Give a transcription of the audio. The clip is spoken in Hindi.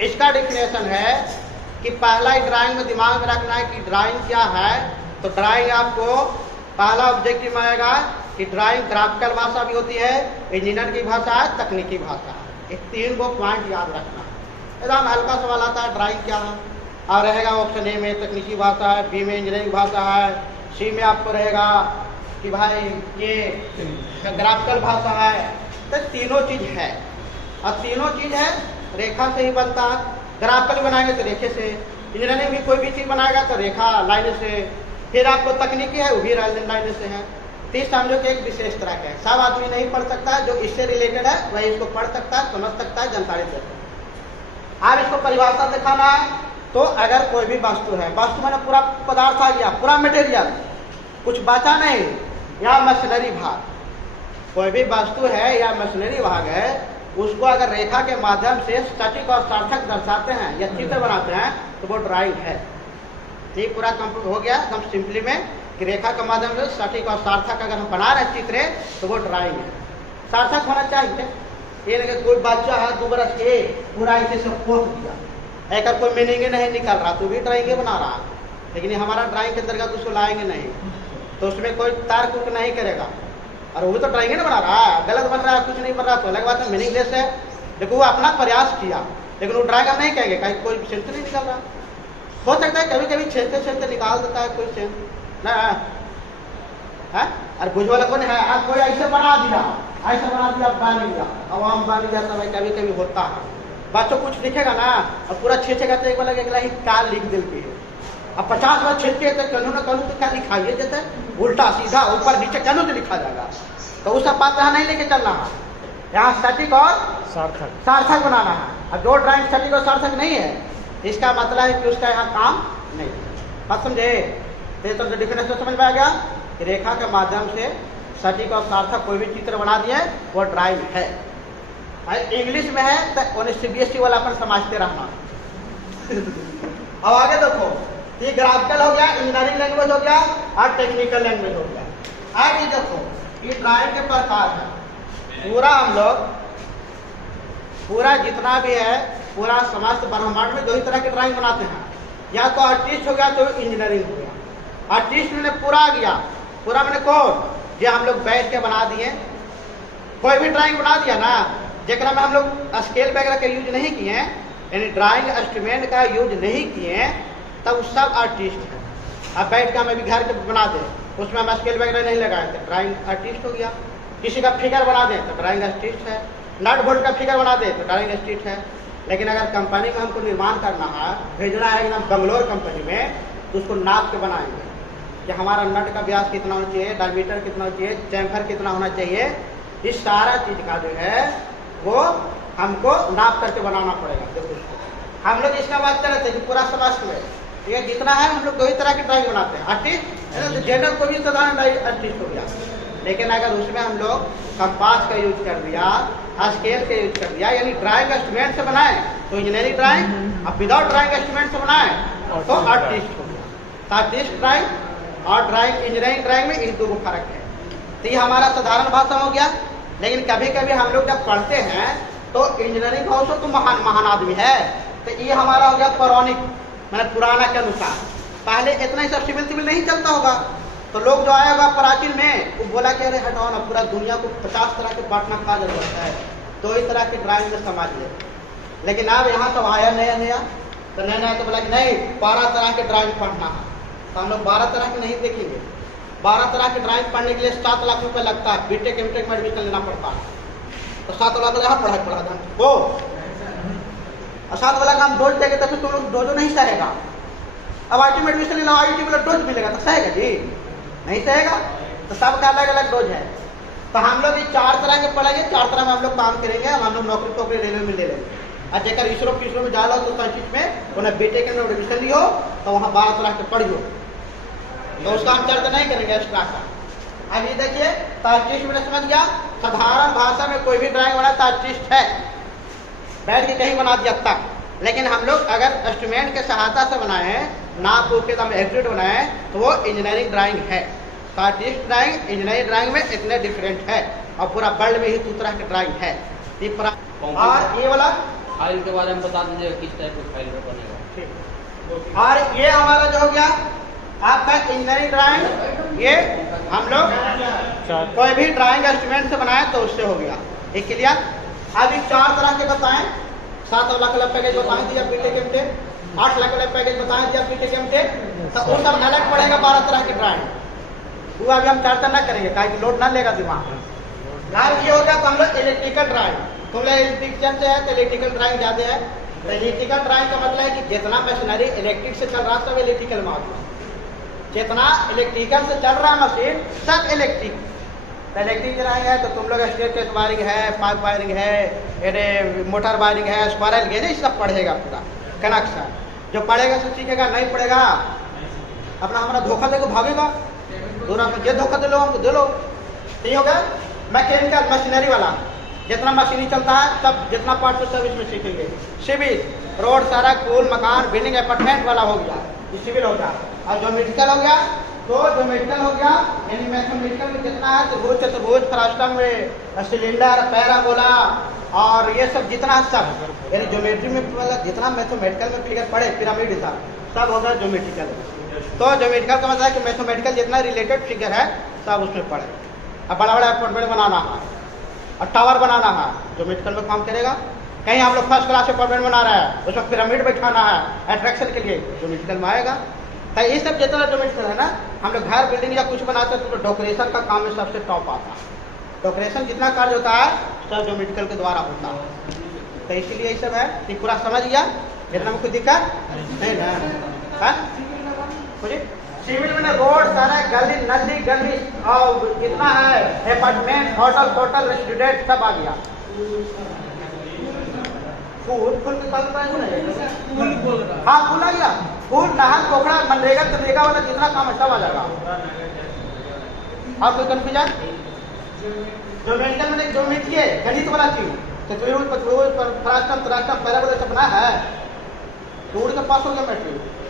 इसका डिफिनेशन है कि पहला ही ड्राइंग में दिमाग में रखना है कि ड्राइंग क्या है। तो ड्राइंग आपको पहला ऑब्जेक्टिव में आएगा कि ड्राइंग ग्राफिकल भाषा भी होती है, इंजीनियर की भाषा है, तकनीकी भाषा है। ये तीन को पॉइंट याद रखना है। एकदम हल्का सवाल आता है ड्राइंग क्या है, और रहेगा ऑप्शन ए में तकनीकी भाषा है, बी में इंजीनियरिंग भाषा है, सी में आपको रहेगा कि भाई ये ग्राफिकल भाषा है। तो तीनों चीज है, और तीनों चीज है रेखा से ही बनता है। ग्राफिकल बनाएंगे तो रेखे से, इंजीनियरिंग भी कोई भी चीज बनाएगा तो रेखा लाइन से, फिर आपको तकनीकी है वो भी लाइन से है। तो समझो कि एक विशेष तरह का है, सब आदमी नहीं पढ़ सकता है, जो इससे रिलेटेड है वही इसको पढ़ सकता है, समझ सकता है, जानकारी दे सकता है। अब इसको परिभाषा दिखाना है तो अगर कोई भी वस्तु है, वस्तु मैंने पूरा पदार्थ आ गया, पूरा मटेरियल, कुछ बचा नहीं, या मशीनरी भाग, कोई भी वस्तु है या मशीनरी भाग है, उसको अगर रेखा के माध्यम से सटीक और सार्थक दर्शाते हैं या चित्र बनाते हैं तो वो ड्राइंग है। ये पूरा कंप्लीट हो गया एकदम सिंपली में कि रेखा के माध्यम से सटीक और सार्थक अगर हम बना रहे चित्र तो वो ड्राइंग है। सार्थक होना चाहिए, ये नहीं कोई बच्चा है 2 बरस के पूरा इसे से पोत दिया, अगर कोई मीनिंग नहीं निकल रहा तो भी ड्राइंग बना रहा है, लेकिन हमारा ड्राइंग के अंतर्गत उसको लाएंगे नहीं, तो उसमें कोई तर्क नहीं करेगा, और वो तो ड्राइंग नहीं बना रहा है, गलत बन रहा है, कुछ नहीं बन रहा तो अलग बात है, मीनिंगलेस है। देखो वो अपना प्रयास किया, लेकिन वो ड्राइंग हम नहीं कहेंगे, कहीं कोई सेंस नहीं निकल रहा। हो सकता है कभी कभी छेदते निकाल देता है कोई सेंस ना है, और बुझ वाला कौन है, आज कोई ऐसे बना दिया, ऐसे बना दिया, बन गया, अवाम बन गया, तो कभी कभी होता है। बच्चों कुछ लिखेगा ना और पूरा छेचेगा तो एक बार लगेगा ही काल लिख देती है, अब 50 बार छेद के कनू न कनू तो क्या लिखाइए जैसे उल्टा सीधा ऊपर नीचे कनू तो लिखा जाएगा, तो उस सब बात यहाँ नहीं लेके चलना है, यहाँ सटीक और सार्थक बनाना है। अब जो ड्राइंग सटीक और सार्थक नहीं है इसका मतलब है कि उसका यहाँ काम नहीं। बात समझे? तो डिफिनेशन समझ में आ गया कि रेखा के माध्यम से सटीक और सार्थक कोई भी चित्र बना दिए वो ड्राइंग है। इंग्लिश में है तो CBSE वाला अपन समझते रहना। अब आगे देखो, ये ग्राफिकल हो गया, इंजीनियरिंग लैंग्वेज हो गया और टेक्निकल लैंग्वेज हो गया। आगे देखो ये ड्राइंग के प्रकार है, पूरा हम लोग पूरा जितना भी है पूरा समस्त ब्रह्मांड में 2 ही तरह के ड्राइंग बनाते हैं, या तो आर्टिस्ट हो गया तो इंजीनियरिंग हो गया। आर्टिस्ट मैंने पूरा आ गया, पूरा मैंने कौन जो हम लोग बैठ के बना दिए, कोई भी ड्राइंग बना दिया ना जेकरा में हम लोग स्केल वगैरह का यूज नहीं किए, यानी ड्राइंग इंस्ट्रूमेंट का यूज नहीं किए, तब सब आर्टिस्ट है। अब बैठ के हम अभी घर के बना दें उसमें हम स्केल वगैरह नहीं लगाए तो ड्राइंग आर्टिस्ट हो गया। किसी का फिगर बना दें तो ड्राइंग आर्टिस्ट है, नट बोल्ट का फिगर बना दें तो ड्राइंग आर्टिस्ट है। लेकिन अगर कंपनी में हमको निर्माण करना है, भेजना है एकदम बंगलोर कंपनी में, तो उसको नाप के बनाएंगे कि हमारा नट का व्यास कितना होना चाहिए, डायमीटर कितना होना चाहिए, चैम्फर कितना होना चाहिए, इस सारा चीज का जो है वो हमको नाप करके बनाना पड़ेगा। देखो हम लोग इसका बात कर रहे थे कि पूरा समाज में ये जितना है हम लोग 2 ही तरह की ड्राइंग बनाते हैं, आर्टिस्ट जेंडर को भी साधारण आर्टिस्ट हो गया। लेकिन अगर उसमें हम लोग कंपास का यूज कर दिया, स्केल का यूज कर दिया, यानी ड्राइंग इंस्ट्रूमेंट से बनाए तो इंजीनियरिंग ड्राइंग, अब विदाउट ड्राइंग इंस्ट्रूमेंट से बनाए तो आर्टिस्ट हो गया। तो आर्टिस्ट ड्राइंग और ड्राइंग इंजीनियरिंग ड्राइंग में इन 2 को फर्क है। तो ये हमारा साधारण भाषा हो गया। लेकिन कभी कभी हम लोग जब पढ़ते हैं तो इंजीनियरिंग का तो महान आदमी है, तो ये हमारा हो गया पौराणिक, मैंने पुराना के अनुसार। पहले इतना ही सब सिविल नहीं चलता होगा, तो लोग जो आया होगा प्राचीन में वो बोला कि अरे हटाओ ना, पूरा दुनिया को 50 तरह के बांटना का जरूरत है, 2 ही तरह के ड्राइंग में समझ ले। लेकिन अब यहाँ सब आया नया तो नया तो बोला कि नहीं 12 तरह के ड्राइंग पढ़ना है, तो हम लोग 12 तरह के नहीं देखेंगे। 12 तरह के ड्राइंग पढ़ने के लिए 7 लाख रुपए लगता है, बीटेक एमटेक में एडमिशन लेना पड़ता है, तो 7 लाख यहाँ पढ़ा वो, और 7 वाला काम डोज देंगे तो फिर तुम लोग डोजो नहीं सहेगा। अब IT में एडमिशन लेना, IT में डोज मिलेगा तो सहेगा जी? नहीं सहेगा। तो सबका अलग अलग डोज है। तो हम लोग ये 4 तरह के पढ़ेंगे, 4 तरह में हम लोग काम करेंगे। हम लोग नौकरी रेलवे में ले लेंगे, और जेकर इसरो में जा लो तो चीज में उन्हें बीटेक में एडमिशन लियो तो वहाँ 12 तरह के पढ़ियो, तो उसका हम चर्चा नहीं करेंगे एक्स्ट्रा का। अब ये देखिए तो आर्टिस्ट मैंने समझ गया, साधारण भाषा में कोई भी ड्राइंग बना तो आर्टिस्ट है, बैठ के कहीं बना दिया तक। लेकिन हम लोग अगर इंस्ट्रूमेंट के सहायता से बनाए, नाप के हम एक्यूरेट बनाए तो वो इंजीनियरिंग ड्राइंग है। तो आर्टिस्ट ड्राइंग इंजीनियरिंग ड्राइंग में इतने डिफरेंट है, और पूरा वर्ल्ड में ही 2 तरह के ड्राइंग है। और ये वाला फाइल के बारे में बता दीजिएगा किस टाइप का फाइल में बनेगा। ठीक। और ये हमारा जो हो गया आपका इंजीनियरिंग ड्राइंग, ये हम लोग कोई भी ड्राइंग एस्टिमेट से बनाए तो उससे हो गया। एक क्लियर। अभी 4 तरह के बताएं, 7 लाख वाला पैकेज बताएं दिया पीटीकेम के, 8 लाख वाला पैकेज बताएं दिया पीटीकेम के, तो वो सब अलग पड़ेगा 12 तरह की ड्राइंग। वो अभी हम चर्चा ना करेंगे, काहे लोड ना लेगा दिमाग। अब ये हो गया तो हम लोग इलेक्ट्रिकल ड्राइंग, तुम लोग इलेक्ट्रिशियन से है तो इलेक्ट्रिकल ड्राइंग ज्यादा है। तो इलेक्ट्रिकल ड्राइंग का मतलब है कि जितना मशीनरी इलेक्ट्रिक से चल रहा सब इलेक्ट्रिकल में आता है, जितना इलेक्ट्रिकल से चल रहा मशीन सब इलेक्ट्रिक। तो इलेक्ट्रिक ड्राइंग है तो तुम लोग स्टेट वायरिंग है, पाइप वायरिंग है, अरे मोटर वायरिंग है, स्क्वायरल गेज है, सब पढ़ेगा पूरा कनेक्शन। जो पढ़ेगा तो सीखेगा, नहीं पढ़ेगा अपना हमारा धोखा देकर भागेगा। दूरा में जे धोखा दे लो हमको दे लो। ठीक हो गया। मैकेनिकल मशीनरी वाला जितना मशीनरी चलता है सब जितना पार्ट है सब इसमें सीखेंगे। सिविल रोड सड़क पुल मकान बिल्डिंग अपार्टमेंट वाला हो गया, ये सिविल हो गया। और जो मेडिकल हो गया तो जो मेडिकल हो गया यानी मैथमेटिकल में जितना है त्रिभुज चतुर्भुज फ्रास्टम में सिलेंडर पैराबोला और ये सब जितना सब यानी ज्योमेट्री में मतलब जितना मैथमेटिकल में फिगर पढ़े पिरामिड था सब होगा ज्योमेट्रिकल। तो ज्योमेट्रिकल का मतलब है कि मैथमेटिकल जितना रिलेटेड फिगर है सब उसमें पढ़े। अब बड़ा बड़ा अपार्टमेंट बनाना है और टावर बनाना है ज्योमेट्रिकल में काम करेगा। कहीं हम लोग फर्स्ट क्लास अपार्टमेंट बना रहे हैं उसमें पिरामिड बैठाना है अट्रैक्शन के लिए ज्योमेट्रिकल में आएगा। तो ये सब जितना ज्योमेट्रिकल है ना, हम लोग घर बिल्डिंग या कुछ बनाते हैं तो डेकोरेशन का काम में सबसे टॉप आता है। डेकोरेशन जितना कार्य होता है सब ज्योमेट्रिकल के द्वारा होता है। तो इसीलिए ये सब है कि पूरा समझ गया, इतना में कोई दिक्कत नहीं ना। सिविल में रोड सड़क गली नदी गली और कितना है अपार्टमेंट होटल रेस्टोरेंट सब आ गया। फूल फूल के पास हाँ फूल आ गया, फूल नहर पोखरा मनरेगा तनरेगा वाला जितना काम है सब आ जाएगा। और कोई कंफ्यूजन? जो मेडिकल में जो मिट के गणित वाला चीज तो फ्रास्टम पैराबोला सब ना है, तो उड़ के पास हो गया मैट्रिक।